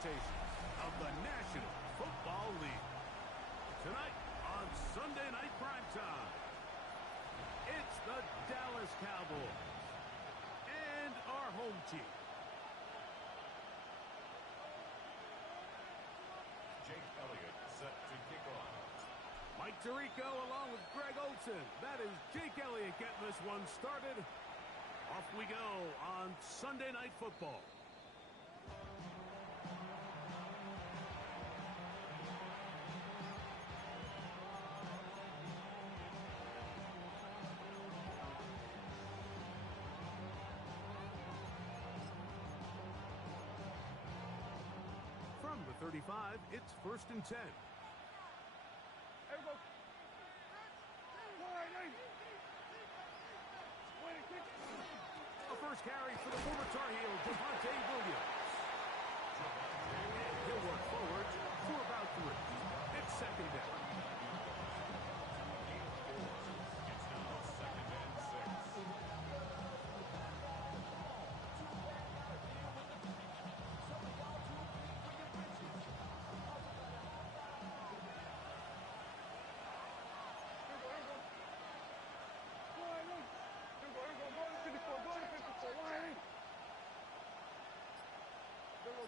presentations of the National Football League. Tonight on Sunday Night Primetime, it's the Dallas Cowboys and our home team. Jake Elliott set to kick off. Mike Tirico along with Greg Olsen. That is Jake Elliott getting this one started. Off we go on Sunday Night Football. From the 35, it's 1st and 10. A first carry for the former Tar Heel, Javonte Williams. And he'll work forward for about 3. It's 2nd down. It's now 2nd and 6.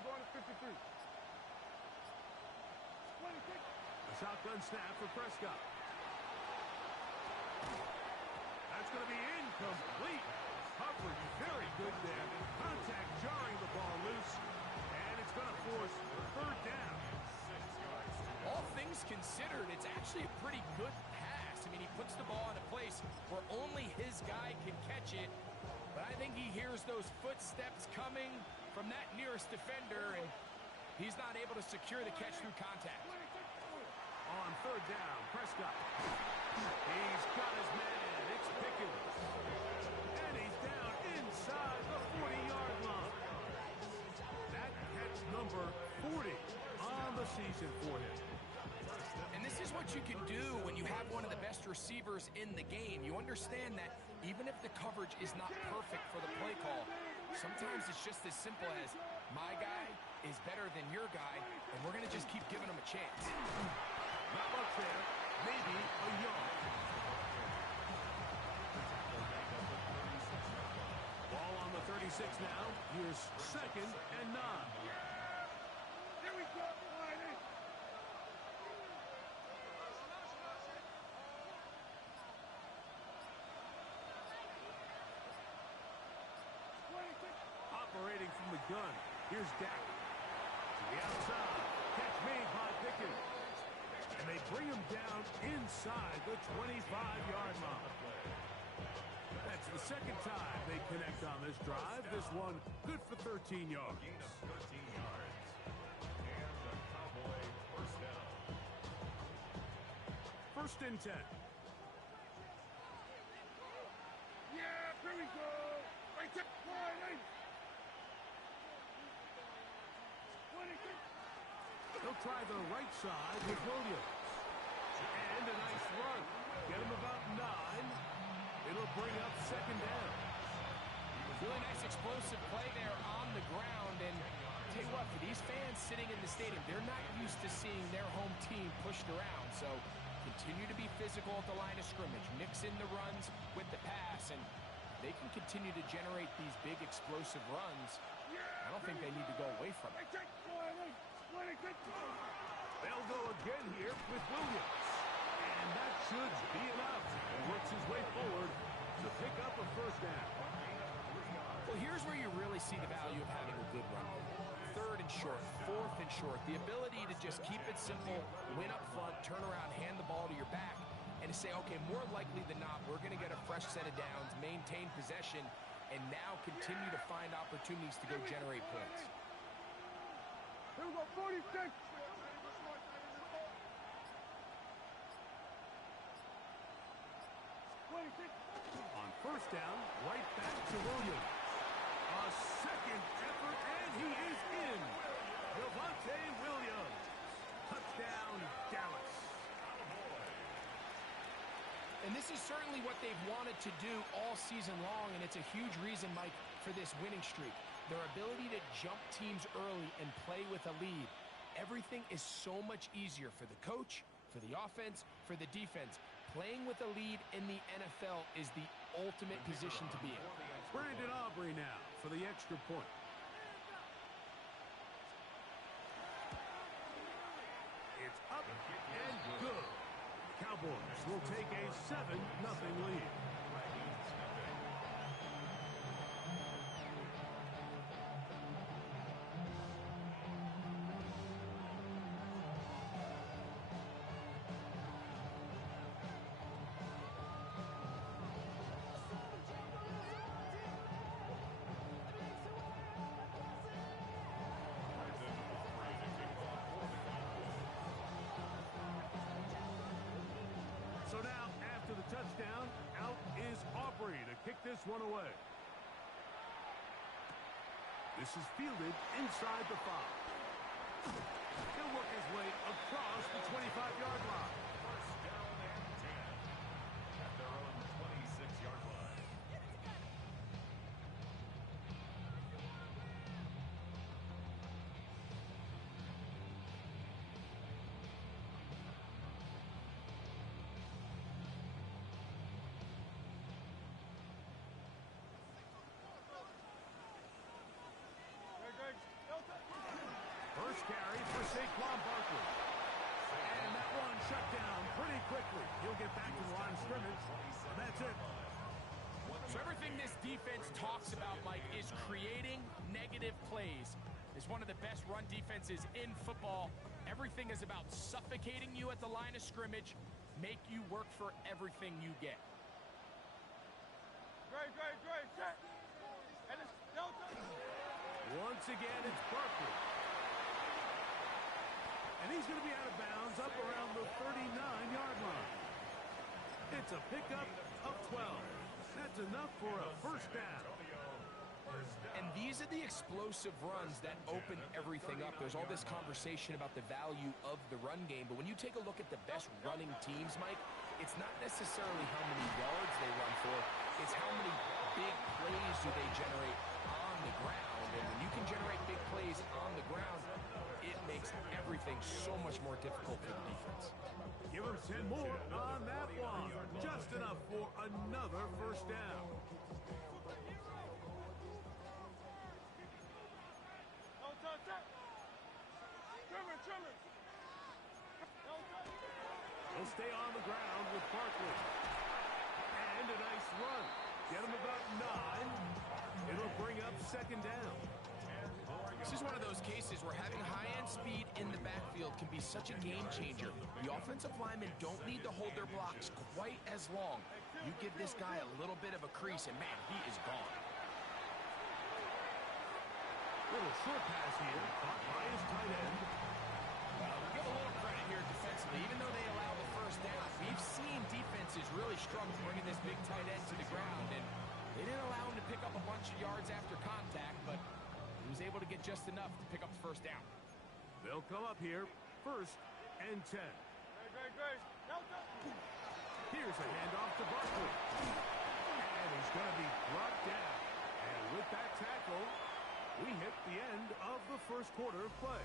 Going to 53. A shotgun snap for Prescott. That's going to be incomplete. Coverage very good there. Contact jarring the ball loose. And it's going to force 3rd down. 6 yards to go. All things considered, it's actually a pretty good pass. I mean, he puts the ball in a place where only his guy can catch it. But I think he hears those footsteps coming from that nearest defender, and he's not able to secure the catch through contact. On 3rd down, Prescott. He's got his man. It's Pickens. And he's down inside the 40-yard line. That catch number 40 on the season for him. And this is what you can do when you have one of the best receivers in the game. You understand that even if the coverage is not perfect for the play call, sometimes it's just as simple as my guy is better than your guy, and we're going to just keep giving him a chance. Not much there. Maybe a yard. Ball on the 36 now. Here's 2nd and 9. Here we go, Friday. Operating from the gun. Here's Dak. To the outside. Catch made by Pickens. And they bring him down inside the 25-yard line. That's the 2nd time they connect on this drive. This one good for 13 yards. Gain of 13 yards. And the Cowboy first down. 1st and 10. Yeah, here we go. Right there, Friday. They'll try the right side with Williams. And a nice run. Get him about 9. It'll bring up 2nd down. Really nice explosive play there on the ground. And tell you what, for these fans sitting in the stadium, they're not used to seeing their home team pushed around. So continue to be physical at the line of scrimmage. Mix in the runs with the pass. And they can continue to generate these big explosive runs. I don't think they need to go away from it. They'll go again here with Williams. And that should be enough. He works his way forward to pick up a 1st down. Well, here's where you really see the value of having a good run. 3rd and short, 4th and short. The ability to just keep it simple, win up front, turn around, hand the ball to your back, and to say, okay, more likely than not, we're going to get a fresh set of downs, maintain possession, and now continue to find opportunities to go generate points. Here we go, 46. On 1st down, right back to Williams. A 2nd effort, and he is in. Javonte Williams. Touchdown, Dallas. And this is certainly what they've wanted to do all season long, and it's a huge reason, Mike, for this winning streak. their ability to jump teams early and play with a lead. Everything is so much easier for the coach, for the offense, for the defense. Playing with a lead in the NFL is the ultimate position to be in. Brandon Aubrey now for the extra point. It's up and good. Cowboys will take a 7-0 lead. So now, after the touchdown, out is Aubrey to kick this one away. This is fielded inside the 5. He'll work his way across the 25-yard line. First down and 10 at their own 26-yard line. First carry for Saquon Barkley. And that one shut down pretty quickly. He'll get back to the line of scrimmage. And that's it. So everything this defense talks about, Mike, is creating negative plays. It's one of the best run defenses in football. Everything is about suffocating you at the line of scrimmage, make you work for everything you get. Great. Check. And it's Delta. Once again, it's Barkley. And he's going to be out of bounds up around the 39-yard line. It's a pickup of 12. That's enough for a first down. And these are the explosive runs that open everything up. There's all this conversation about the value of the run game, but when you take a look at the best running teams, Mike, it's not necessarily how many yards they run for, it's how many big plays do they generate on the ground. And when you can generate big plays on the ground, it makes everything so much more difficult for the defense. Give him 10 more on that one. Just enough for another first down. Trimmer. He'll stay on the ground with Barkley. And a nice run. Get him about 9. It'll bring up second down. This is one of those cases where having high-end speed in the backfield can be such a game changer. The offensive linemen don't need to hold their blocks quite as long. You give this guy a little bit of a crease, and man, he is gone. Little short pass here, caught by his tight end. Well, give a little credit here defensively. Even though they allow the first down, we've seen defenses really struggle bringing this big tight end to the ground, and they didn't allow him to pick up a bunch of yards after contact, but he was able to get just enough to pick up the first down. They'll come up here, first and 10. Great. Here's a handoff to Barkley. And he's going to be brought down. And with that tackle, we hit the end of the first quarter of play.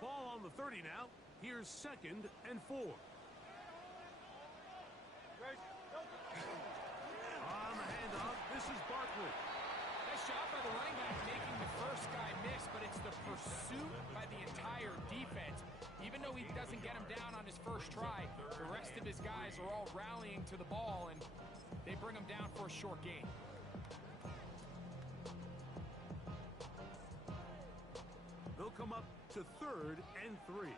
Ball on the 30 now. Here's second and 4. On the handoff, this is Barkley. Nice job by the running back making the first guy miss, but it's the pursuit by the entire defense. Even though he doesn't get him down on his first try, the rest of his guys are all rallying to the ball, and they bring him down for a short gain. They'll come up to third and 3.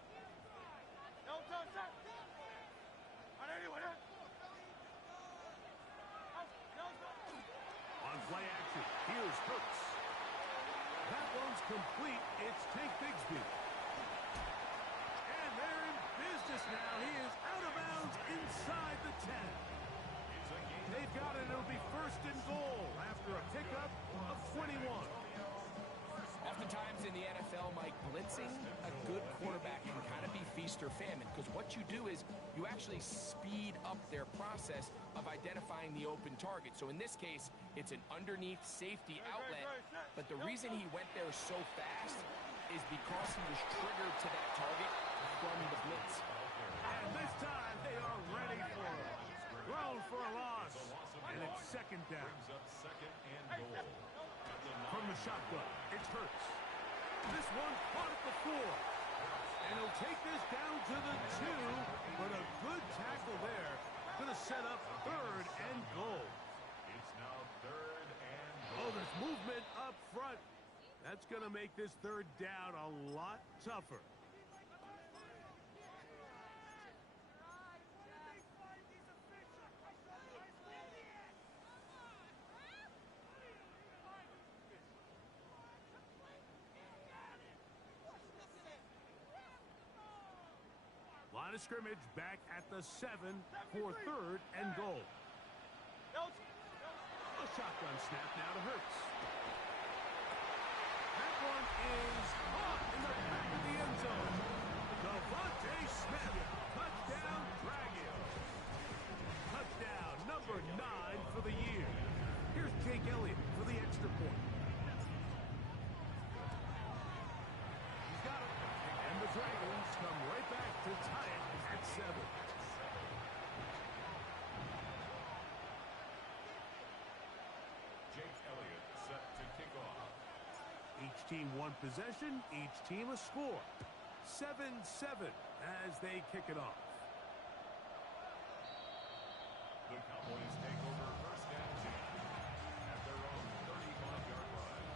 On play action, here's Hurts. That one's complete. It's Tank Bigsby. And they're in business now. He is out of bounds inside the 10. They've got it. It'll be first and goal after a pickup of 21. Oftentimes in the NFL, Mike, blitzing a good quarterback can kind of be feast or famine, because what you do is you actually speed up their process of identifying the open target. So in this case, it's an underneath safety outlet, but the reason he went there so fast is because he was triggered to that target from the blitz. And this time they are ready for it. Thrown for a loss. And it's second down. Brings up second and goal. From the shotgun, it's Hurts. This one caught at the 4. And he'll take this down to the 2. But a good tackle there. Going to set up third and goal. It's now third and Oh, goal. there's movement up front. That's going to make this third down a lot tougher. Line of scrimmage back at the 7 for third and goal. A shotgun snap now to Hurts. That one is caught in the back of the end zone. Devontae Smith, touchdown Dragons. Touchdown number 9 for the year. Here's Jake Elliott for the extra point. He's got it. And the Dragons come right back to tie it at 7. Jake Elliott set to kick off. Each team one possession, each team a score. 7-7 as they kick it off. The Cowboys take over first and 10 at their own 35-yard line.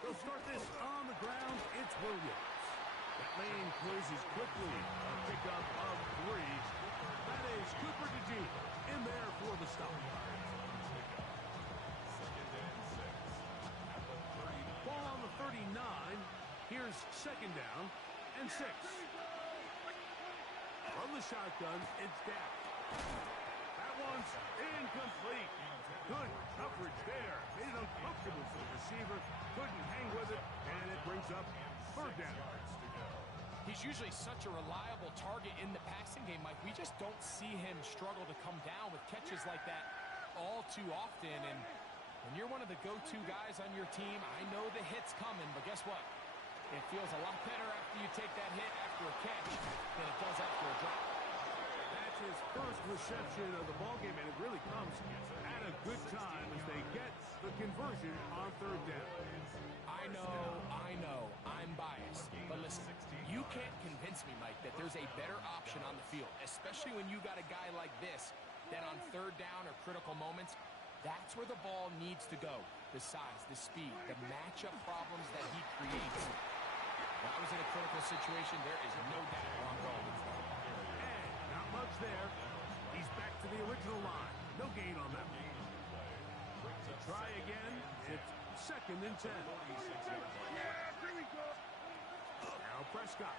They'll start this on the ground. It's Williams. That lane closes quickly. A pickup of 3. That is Cooper DeJean in there for the stop. Second and 6 at the 39. Ball on the 39. Here's second down and 6. From the shotgun, it's Dak. That one's incomplete. Good coverage there. Made it uncomfortable for the receiver. Couldn't hang with it, and it brings up third down. He's usually such a reliable target in the passing game, Mike. We just don't see him struggle to come down with catches like that all too often. And when you're one of the go-to guys on your team, I know the hit's coming, but guess what? It feels a lot better after you take that hit after a catch than it does after a drop. That's his first reception of the ballgame, and it really comes at a good time as they get the conversion on third down. I know, I'm biased. But listen, you can't convince me, Mike, that there's a better option on the field, especially when you got a guy like this that on third down or critical moments, that's where the ball needs to go. The size, the speed, the matchup problems that he creates. When I was in a critical situation, there is no doubt where I'm going with that. And not much there. He's back to the original line. No gain on that one. Try again. It's second and 10. Yeah, here we go. Now Prescott.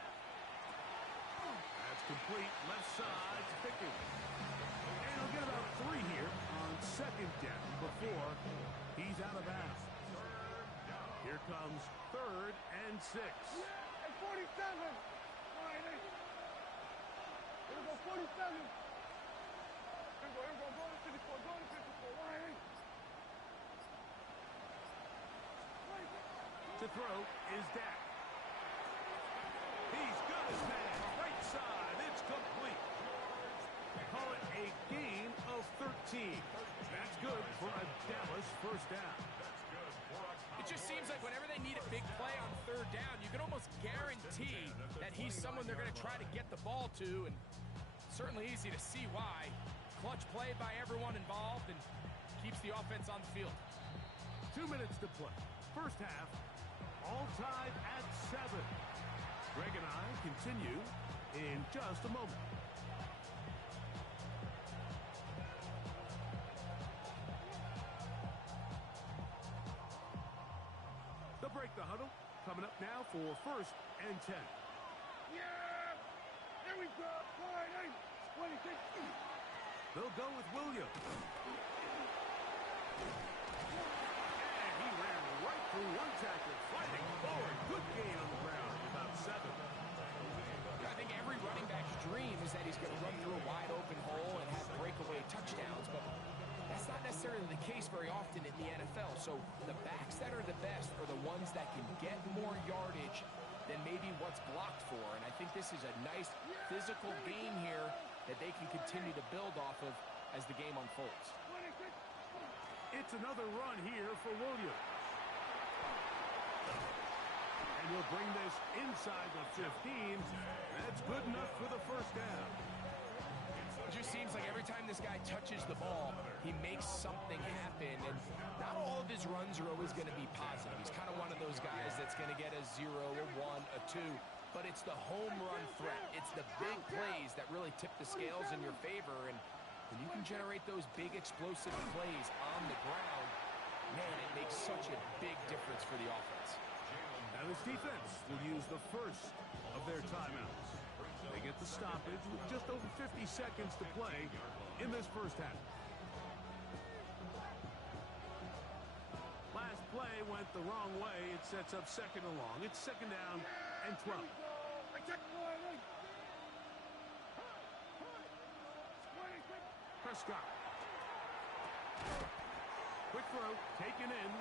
That's complete. Left side to Pickens. And he'll get about 3 here on second down before he's out of bounds. Here comes third and 6. Yeah, at 47. All right, hey. Here we go, 47. Here we go, go to 54, go to 54. All right, hey. To throw is Dak. He's got his man. Right side. It's complete. Call it a gain of 13. That's good for a Dallas first down. It just seems like whenever they need a big play on third down, you can almost guarantee that he's someone they're going to try to get the ball to, and certainly easy to see why. Clutch play by everyone involved and keeps the offense on the field. 2 minutes to play. First half, all tied at 7. Greg and I continue in just a moment. They'll break the huddle. coming up now for 1st and 10. Yeah! Here we go! Line 8! 26! They'll go with Williams. And he ran right through one tackle, fighting forward. Good gain on the ground, about 7. I think every running back's dream is that he's going to run through a wide open hole and have breakaway touchdowns, but that's not necessarily the case very often in the NFL. So the backs that are the best are the ones that can get more yardage than maybe what's blocked for. And I think this is a nice physical game here that they can continue to build off of as the game unfolds. It's another run here for Williams. And he'll bring this inside the 15. That's good enough for the 1st down. It just seems like every time this guy touches the ball, he makes something happen. And not all of his runs are always going to be positive. He's kind of one of those guys that's going to get a 0, a 1, a 2. But it's the home run threat. It's the big plays that really tip the scales in your favor. And when you can generate those big explosive plays on the ground, man, it makes such a big difference for the offense. Now this defense will use the first of their timeouts. They get the stoppage with just over 50 seconds to play in this 1st half. Last play went the wrong way. It sets up 2nd and long. It's 2nd down and 12. Prescott. Quick throw, taken in.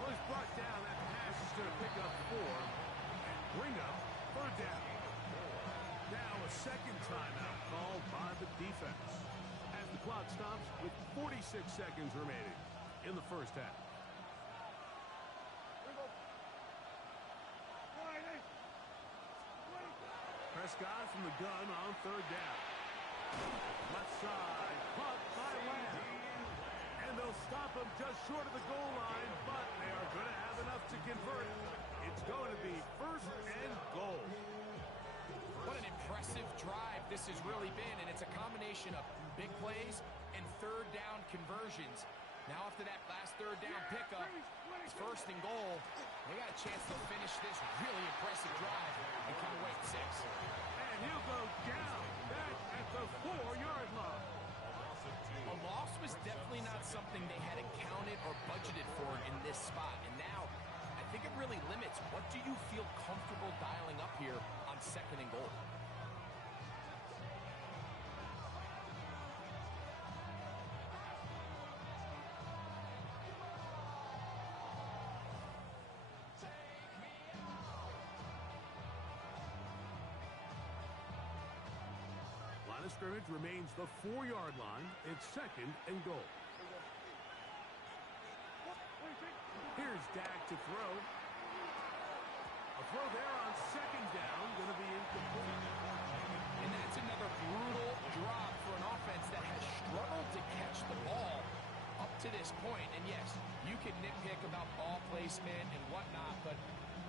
Well, he's brought down. That pass is going to pick up 4 and bring up 3rd down. Now a 2nd timeout called by the defense as the clock stops with 46 seconds remaining in the 1st half. Prescott from the gun on 3rd down. Left side, caught by Lamb. And they'll stop him just short of the goal line, but they are going to have enough to convert. It's going to be 1st and goal. What an impressive drive this has really been, and it's a combination of big plays and 3rd down conversions. Now after that last 3rd down pickup, it's 1st and goal. They got a chance to finish this really impressive drive and come away with 6. And he'll go down back at the 4-yard line. A loss was definitely not something they had accounted or budgeted for in this spot. And now, I think it really limits what do you feel comfortable dialing up here on 2nd and goal. Line of scrimmage remains the 4-yard line. It's 2nd and goal. Here's Dak to throw. A throw there on 2nd down, going to be incomplete. And that's another brutal drop for an offense that has struggled to catch the ball up to this point. And yes, you can nitpick about ball placement and whatnot, but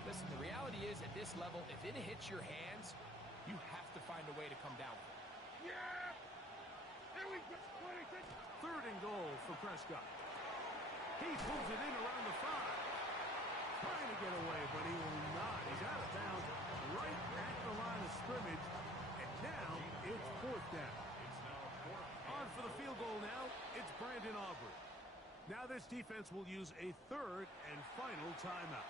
listen, the reality is at this level, if it hits your hands, you have to find a way to come down with it. Yeah! Here we go! 26! 3rd and goal for Prescott. He pulls it in around the 5. Trying to get away, but he will not. He's out of bounds right at the line of scrimmage. And now it's 4th down. On for the field goal now, it's Brandon Aubrey. Now this defense will use a 3rd and final timeout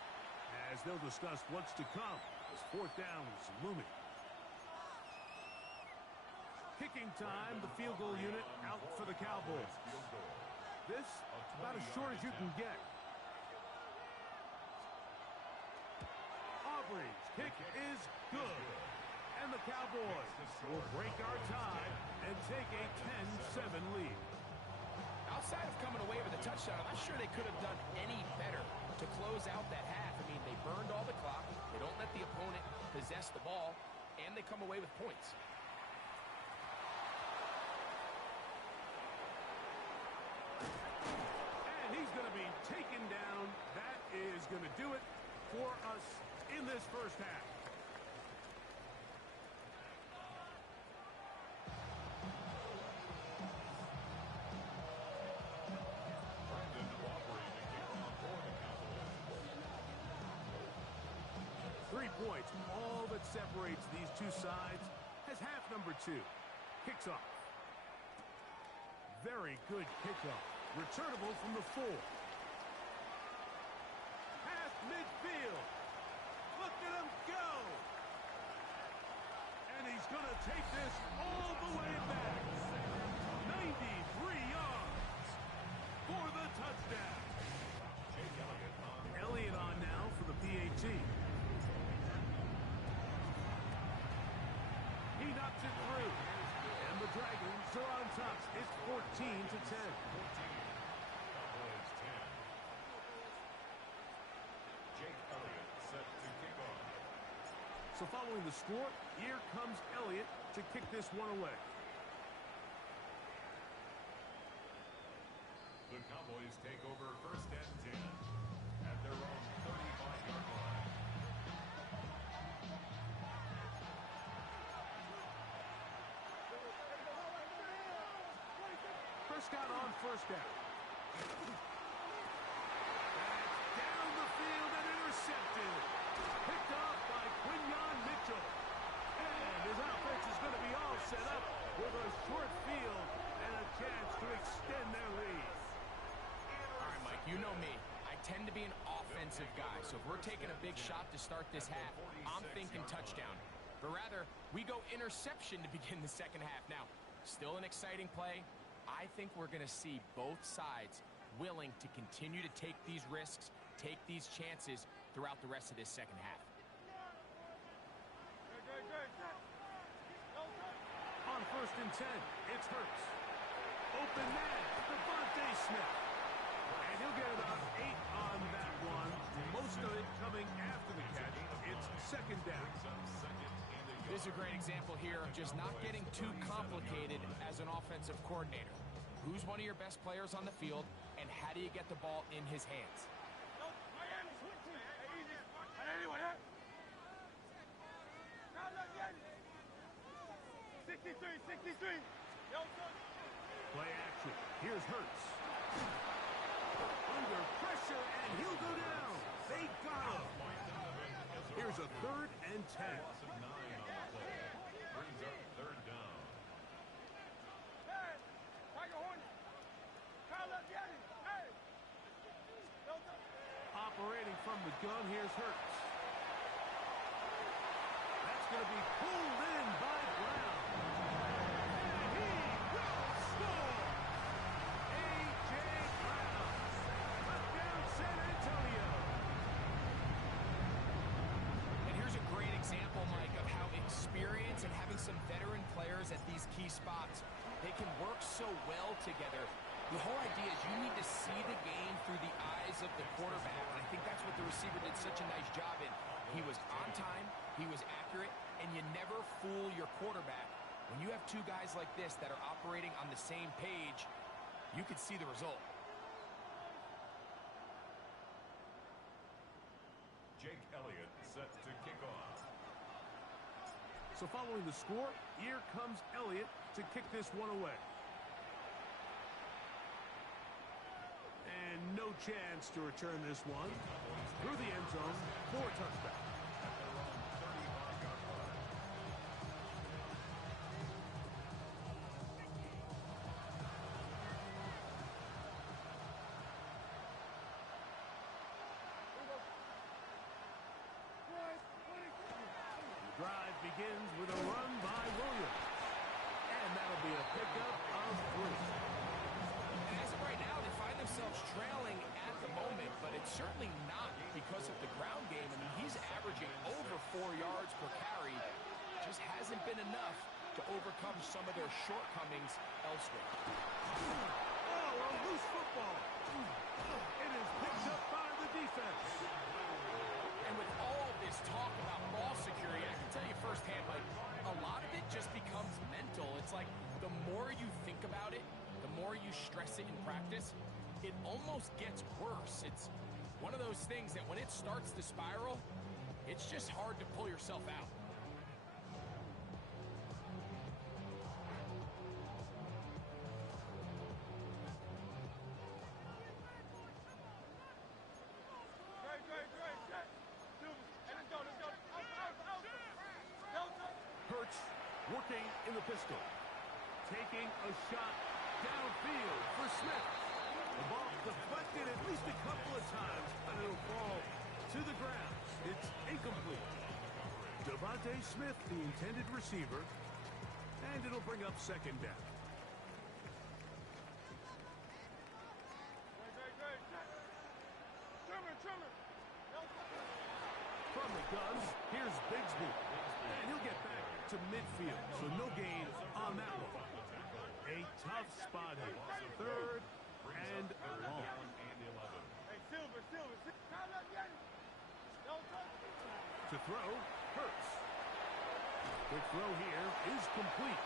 as they'll discuss what's to come as 4th down is looming. Kicking time, the field goal unit out for the Cowboys. This about as short as you can get. Aubrey's kick is good. And the Cowboys will break our tie and take a 10-7 lead. Outside of coming away with a touchdown, I'm not sure they could have done any better to close out that half. I mean, they burned all the clock. They don't let the opponent possess the ball, and they come away with points. And he's going to be taken down. That is going to do it for us in this 1st half. points. All that separates these two sides has half number 2. Kicks off. Very good kickoff. Returnable from the 4. Past midfield. Look at him go. And he's going to take this all the way back. 93 yards for the touchdown. Elliott on now for the PAT. He knocks it through. And the Dragons are on top. It's 14-10. Cowboys 10. Jake Elliott set to kick off. So following the score, here comes Elliott to kick this one away. The Cowboys take over first and 10 at their own 35-yard line. Prescott on first down. That's down the field and intercepted. Picked off by Quinyon Mitchell. And his offense is going to be all set up with a short field and a chance to extend their lead. All right, Mike, you know me. I tend to be an offensive guy, so if we're taking a big shot to start this half, I'm thinking touchdown. But rather, we go interception to begin the second half. Now, still an exciting play. I think we're going to see both sides willing to continue to take these risks, take these chances throughout the rest of this second half. On first and 10, it's Hurts. Open man, Devontae Smith. And he'll get about 8 on that one. Most of it coming after the catch. It's second down. This is a great example here of just not getting too complicated as an offensive coordinator. Who's one of your best players on the field, and how do you get the ball in his hands? 63. Play action. Here's Hurts. Under pressure, and he'll go down. They got him. Here's a 3rd and 10. Loss of 9 on the play. Brings up third down. Operating from the gun, here's Hurts. That's going to be pulled in by Brown. And he will score! A.J. Brown. Touchdown, San Antonio. And here's a great example, Mike, of how experience and having some veteran players at these key spots, they can work so well together. The whole idea is you need to see the game through the eyes of the quarterback, and I think that's what the receiver did such a nice job in. He was on time, he was accurate, and you never fool your quarterback. When you have two guys like this that are operating on the same page, you can see the result. Jake Elliott set to kick off. So following the score, here comes Elliott to kick this one away. And no chance to return this one. Through the end zone for a touchdown. At their own 35-yard line. The drive begins with a run by Williams. And that'll be a pickup of 3. And as of right now, they find themselves trailing at the moment, but it's certainly not because of the ground game. I mean, he's averaging over 4 yards per carry. Just hasn't been enough to overcome some of their shortcomings elsewhere. Oh, a loose football. It is picked up by the defense. And with all this talk about ball security, I can tell you firsthand, like, a lot of it just becomes mental. It's like the more you think about it, the more you stress it in practice, it almost gets worse. It's one of those things that when it starts to spiral, it's just hard to pull yourself out. Working in the pistol. Taking a shot downfield for Smith. The ball deflected at least a couple of times, and it'll fall to the ground. It's incomplete. Devontae Smith, the intended receiver, and it'll bring up second down. From the gun, here's Bigsby. And he'll get back to midfield, so no gain on that one. A tough spot here. Third and long. Hey, Silver. To throw, Hurts. The throw here is complete.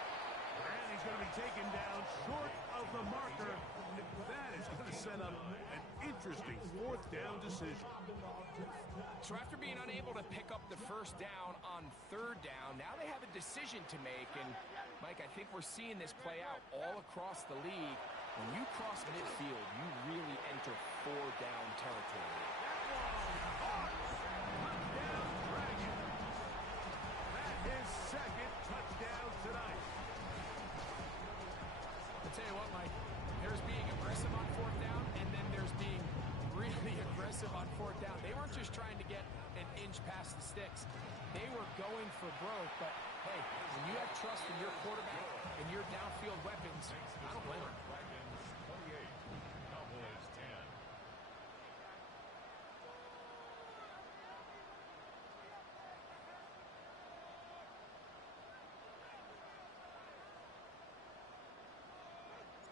And he's going to be taken down short of the marker. That is going to set up an interesting fourth down decision. So after being unable to pick up the first down on third down, now they have a decision to make. And, Mike, I think we're seeing this play out all across the league. When you cross midfield, you really enter four-down territory. Touchdown, Dragon. That is second touchdown tonight. I'll tell you what, Mike, there's being aggressive on fourth down, and then there's being really aggressive on fourth down. They weren't just trying to get an inch past the sticks. They were going for broke, but, hey, when you have trust in your quarterback and your downfield weapons, I don't blame them.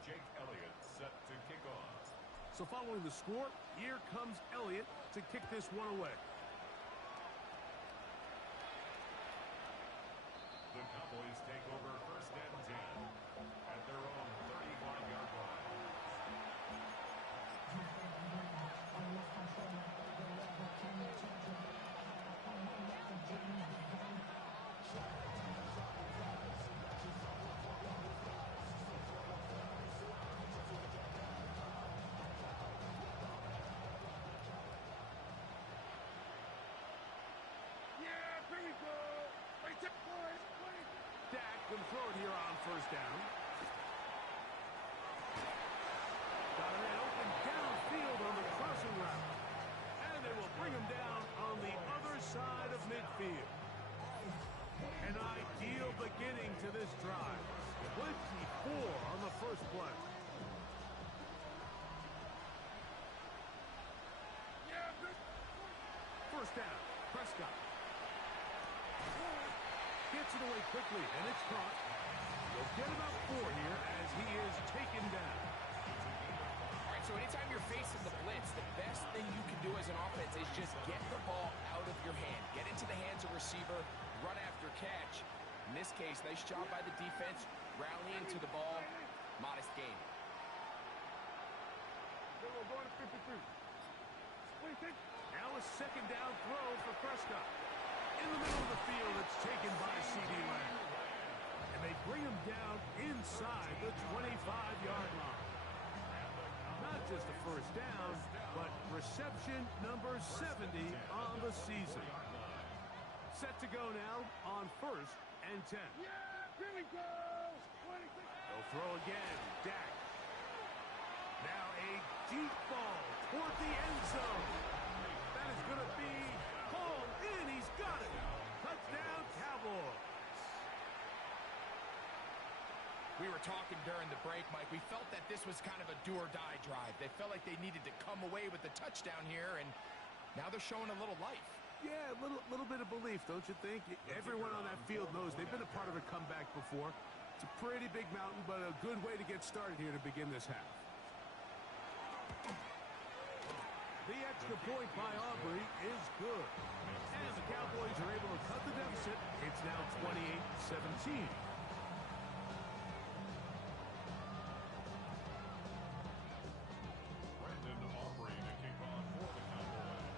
Jake Elliott set to kick off. So following the score, here comes Elliott to kick this one away. The Cowboys take over first and 10 at their own 35-yard line. Dak will throw it here on first down. Got a man open downfield on the crossing route. And they will bring him down on the other side of midfield. An ideal beginning to this drive. 24 on the first play. First down, Prescott. Gets it away quickly, and it's caught. They'll get about 4 here as he is taken down. All right, so anytime you're facing the blitz, the best thing you can do as an offense is just get the ball out of your hand. Get into the hands of receiver, run after catch. In this case, nice job by the defense, rallying to the ball. Modest gain. We're going to 53. What do you think? Now a second down throw for Prescott. In the middle of the field, it's taken by C.D. Lamb. And they bring him down inside the 25-yard line. Not just a first down, but reception number 70 on the season. Set to go now on first and 10. Yeah, here we go. 26. They'll throw again. Dak. Now a deep ball toward the end zone. That is going to be hauled in. He's got it. Touchdown, Cowboys. We were talking during the break, Mike. We felt that this was kind of a do-or-die drive. They felt like they needed to come away with the touchdown here, and now they're showing a little life. Yeah, a little bit of belief, don't you think? Everyone on that field knows they've been a part of a comeback before. It's a pretty big mountain, but a good way to get started here to begin this half. The extra point by Aubrey is good. And the Cowboys are able to cut the deficit. It's now 28-17. Brandon Aubrey to kick off for the Cowboys.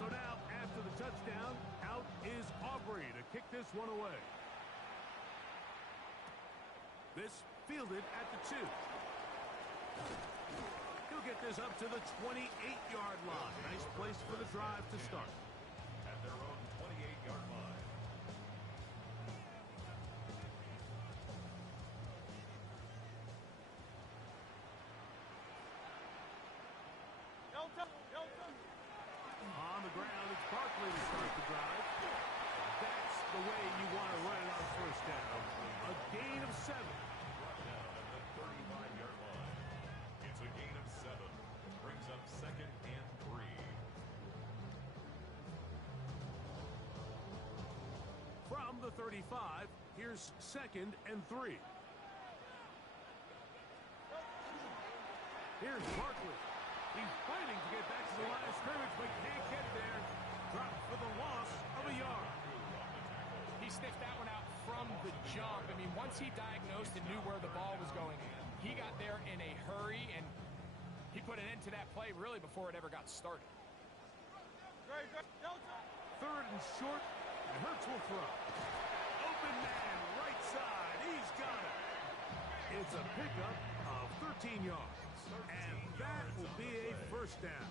So now, after the touchdown, out is Aubrey to kick this one away. This fielded at the 2. He'll get this up to the 28-yard line. Nice place for the drive to start. At their own 28 the 35, here's 2nd and 3. Here's Barkley. He's fighting to get back to the line of scrimmage, but can't get there. Dropped for the loss of a yard. He sniffed that one out from the jump. I mean, once he diagnosed and knew where the ball was going, he got there in a hurry, and he put an end to that play really before it ever got started. 3rd and short, and Hurts will throw. Open man, right side. He's got it. It's a pickup of 13 yards, and that will be a 1st down.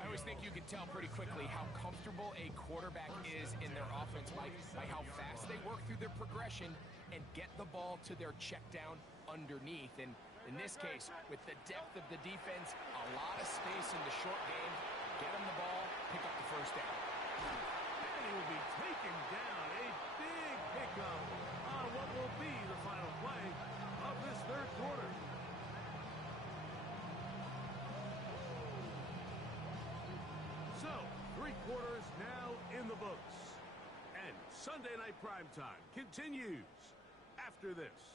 I always think you can tell pretty quickly how comfortable a quarterback is in their offense by how fast they work through their progression and get the ball to their check down underneath. And in this case, with the depth of the defense, a lot of space in the short game, get him the ball, pick up the 1st down. And he will be taken down. A big pickup on what will be the final play of this 3rd quarter. So, 3 quarters now in the books. And Sunday Night Primetime continues after this.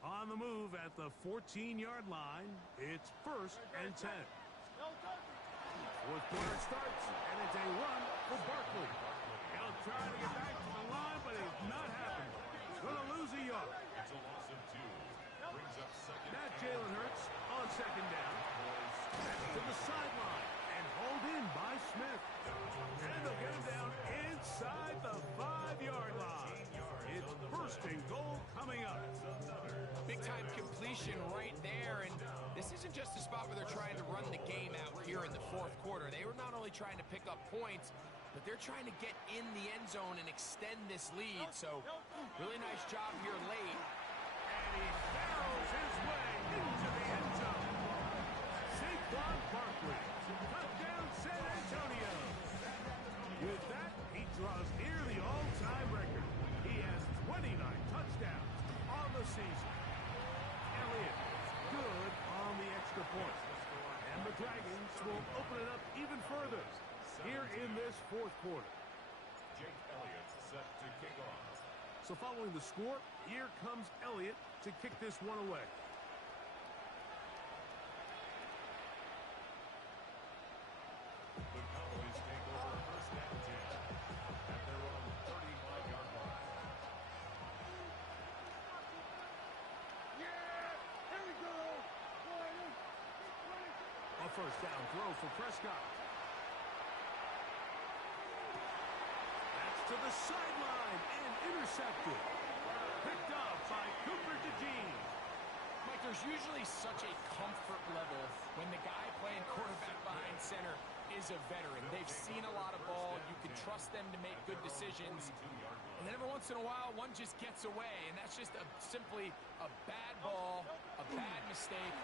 On the move at the 14-yard line, it's 1st and 10. 4th quarter starts, and it's a run for Barkley. He'll try to get back to the line, but it's not happening. Going to lose a yard. It's a loss of 2. Brings up 2nd. Now Jalen Hurts on 2nd down. To the sideline and hauled in by Smith. And they'll get him down inside the 5-yard line. It's 1st and goal coming up. Big-time completion right there, and this isn't just a spot where they're trying to run the game out here in the 4th quarter. They were not only trying to pick up points, but they're trying to get in the end zone and extend this lead. So, really nice job here late. And he barrels his way into the end zone. Saquon Barkley, touchdown San Antonio. With that, he draws near the all-time record. He has 29 touchdowns on the season. Elliott, good on the extra point. And the Dragons will open it up even further here in this 4th quarter. Jake Elliott set to kick off. So following the score, here comes Elliott to kick this one away. The Cowboys take over 1st and 10 at their own 35-yard line. Here we go. A 1st down throw for Prescott. That's to the sideline and intercepted. Picked up by Cooper DeJean. Mike, there's usually such a comfort level when the guy playing quarterback behind center is a veteran. They've seen a lot of ball. You can trust them to make good decisions. And then every once in a while, one just gets away, and that's just simply a bad ball, a bad mistake.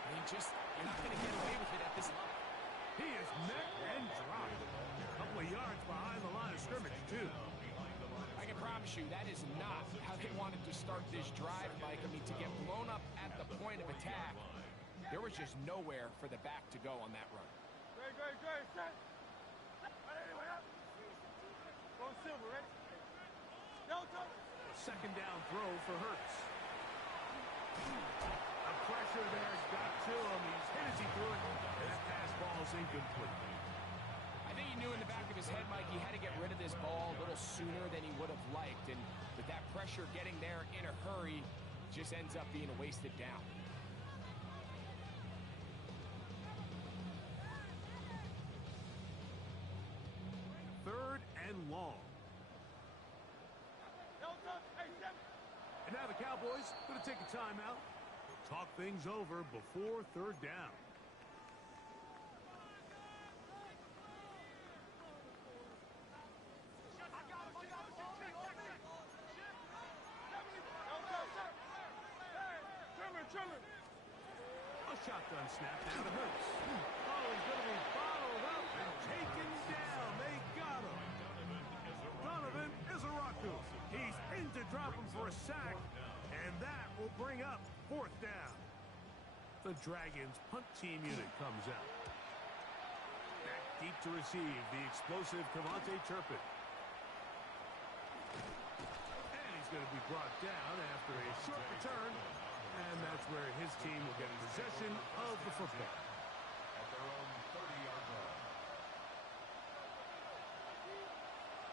I mean, you're not going to get away with it at this level. He is neck and dropped. A couple of yards behind the line of scrimmage, too. I can promise you that is not how they wanted to start this drive, Mike. I mean, to get blown up at the point of attack, there was just nowhere for the back to go on that run. Great. Set. Going silver, right? Delta. 2nd down throw for Hurts. The pressure there's got to him. He's hit as he threw it. And that pass ball's incomplete. I think he knew in the back of his head, Mike, he had to get rid of this ball a little sooner than he would have liked. And with that pressure getting there in a hurry, it just ends up being a wasted down. Third and long. Delta. Hey, Seven. And now the Cowboys going to take a timeout. Talk things over before 3rd down. A shotgun snap now to Hurts. Oh, he's going to be bottled up and taken down. They will bring up fourth down. The Dragons punt team unit comes out. Back deep to receive, the explosive Cavante Turpin. And he's going to be brought down after a short return. And that's where his team will get possession of the football. At their own 30-yard line.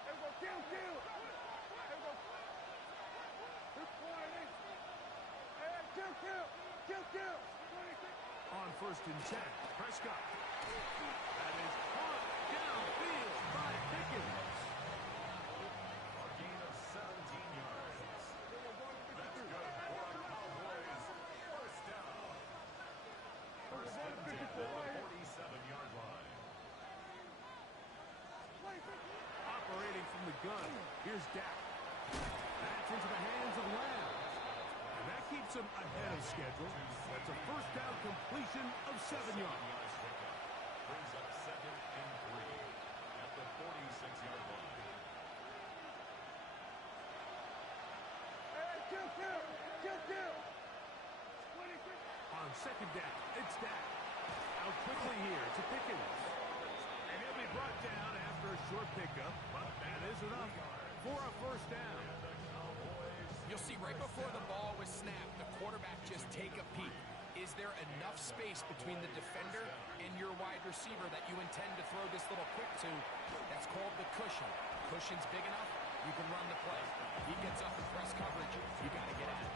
Here we go, kill. Here we go. Good play. Hey, kill. On first and 10, Prescott. That is caught downfield by Pickens. A gain of 17 yards. That's good for a Cowboys first down. First and 10 at the 47-yard line. Operating from the gun, here's Dak. That's into the hands of Lamb. And that keeps him ahead of schedule. That's a first down completion of 7 yards. Brings up 2nd and 3 at the 46-yard line. Hey, kill. On second down, it's Dak. Out quickly here to Pickens. And he'll be brought down after a short pickup, but that is enough for a first down. You'll see right before the ball was snapped, the quarterback just take a peek. Is there enough space between the defender and your wide receiver that you intend to throw this little quick to? That's called the cushion. Cushion's big enough, you can run the play. He gets up in press coverage, you got to get at it.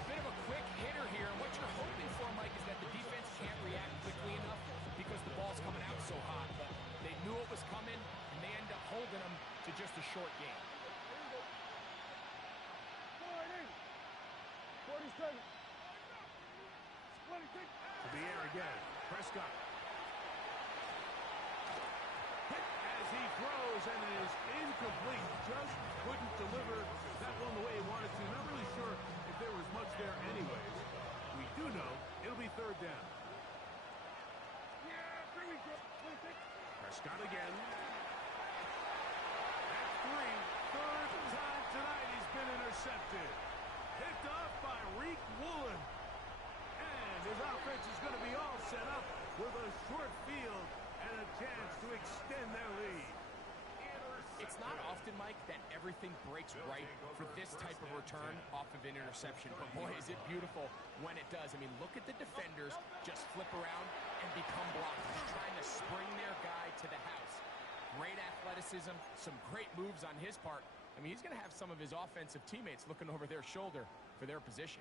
A bit of a quick hitter here, and what you're hoping for, Mike, is that the defense can't react quickly enough because the ball's coming out so hot. But they knew it was coming, and they end up holding them to just a short game. 47. To the air again, Prescott. Hit as he throws, and it is incomplete. Just couldn't deliver that one the way he wanted to. Not really sure if there was much there anyways. We do know it'll be third down. Prescott again. That's 3. Third time tonight he's been intercepted. Picked off by Reek Woolen. And his offense is going to be all set up with a short field and a chance to extend their lead. It's not often, Mike, that everything breaks right for this type of return off of an interception. But boy, is it beautiful when it does. I mean, look at the defenders just flip around and become blockers, trying to spring their guy to the house. Great athleticism, some great moves on his part. I mean, he's going to have some of his offensive teammates looking over their shoulder for their position.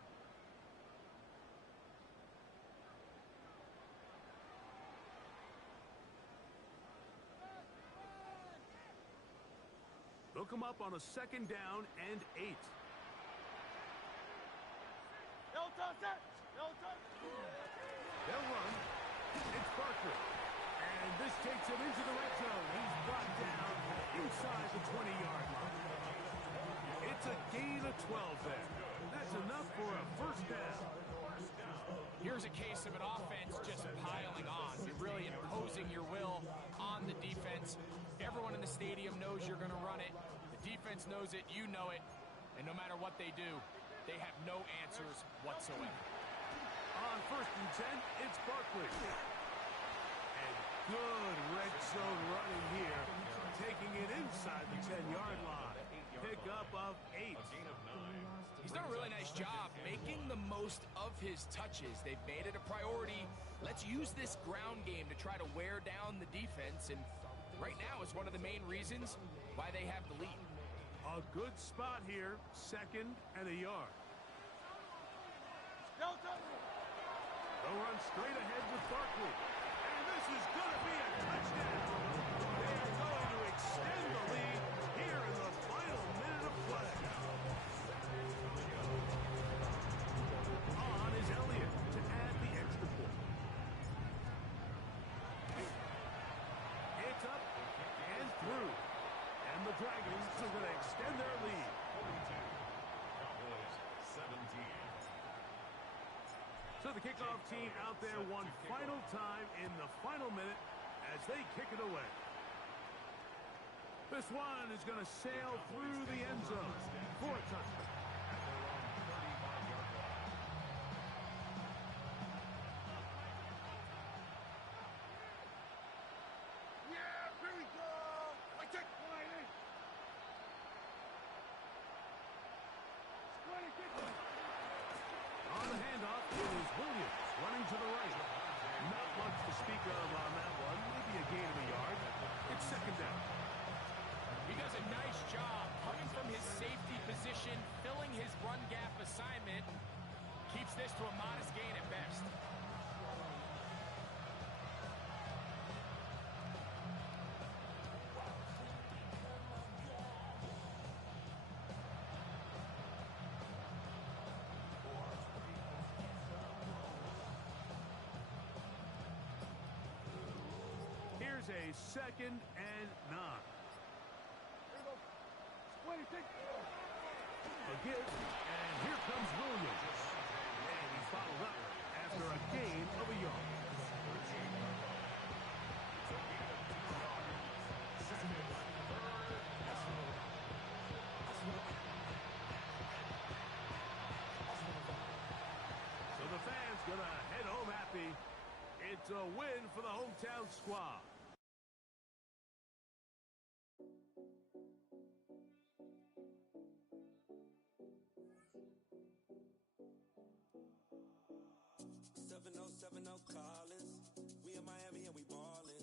They'll come up on a second down and 8. They'll run. It's Barker. And this takes him into the red zone. He's brought down inside the 20-yard line. It's a gain of 12 there. That's enough for a first down. Here's a case of an offense just piling on. You're really imposing your will on the defense. Everyone in the stadium knows you're going to run it. The defense knows it, you know it. And no matter what they do, they have no answers whatsoever. On first and 10, it's Barkley. And good red zone running here, taking it inside the 10-yard line. Pick up of 8. A gain of 9. He's done a really nice job making the most of his touches. They've made it a priority. Let's use this ground game to try to wear down the defense. And right now is one of the main reasons why they have the lead. A good spot here, second and a yard. They'll run straight ahead with Barkley. And this is going to be a touchdown. They are going to extend the lead here in the final minute of play. On is Elliott to add the extra point. It's up and through. And the Dragons are going to extend their lead. 42. Cowboys 17. So the kickoff team out there one final time in the final minute as they kick it away. This one is going to sail through the end zone for a touchdown. At their own 35-yard line. a 2nd and 9. Here we go. 26. A give, and here comes Williams. And he's followed up after a gain of a yard. So the fans gonna head home happy. It's a win for the hometown squad. Seven oh Collins. We in Miami and we ballin'.